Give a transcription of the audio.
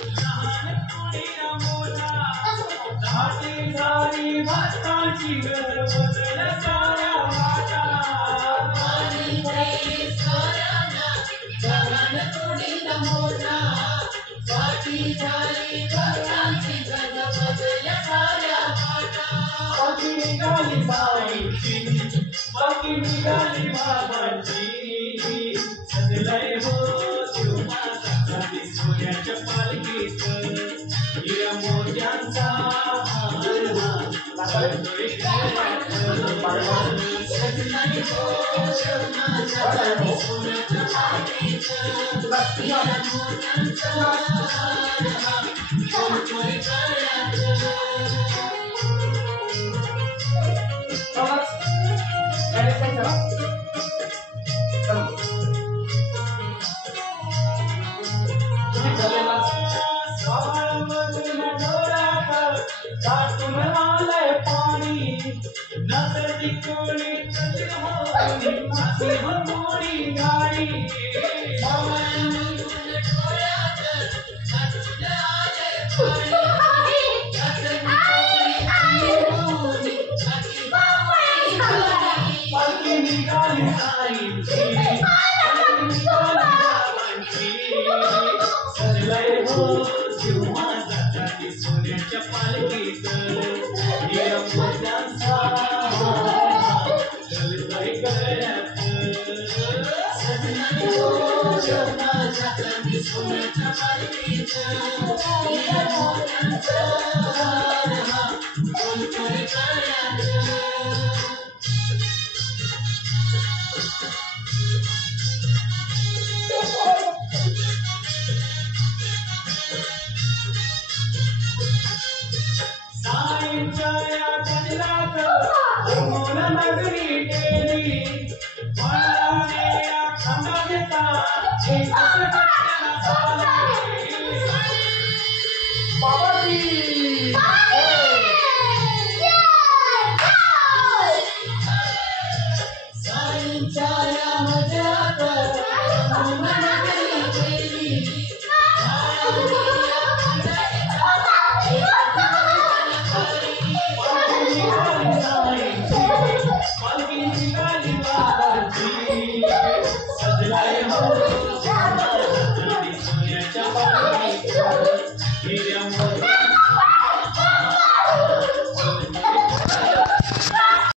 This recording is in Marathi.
लहान पुढील मोठा दाटी झाली भक्तांची घर बदल साऱ्या वाटा आणि ते साऱ्यांना लहान पुढील मोठा दाटी झाली भक्तांची घर बदल साऱ्या वाटा बाकी निघाली बाईची बाकी निघाली बाबांची सजलय हो शिवमाता सोन्याच्या पालखीत हिरा मोत्यांचा हार हा सजलय हो शिवमाता सोन्याच्या पालखीत हिरा मोत्यांचा हार हा कोणतरी गळ्यात सोन्याच्या पालखीत हिरा मोत्यांचा जलतय गळ्यात सोन्याच्या पालखीत हिरा मोत्यांचा हार हा कोणतरी गळ्यात साईंच्या या गजरात मोला नगरी गेली वाळाने या खंडानेता एक सगळ्याला झाले बाबाजी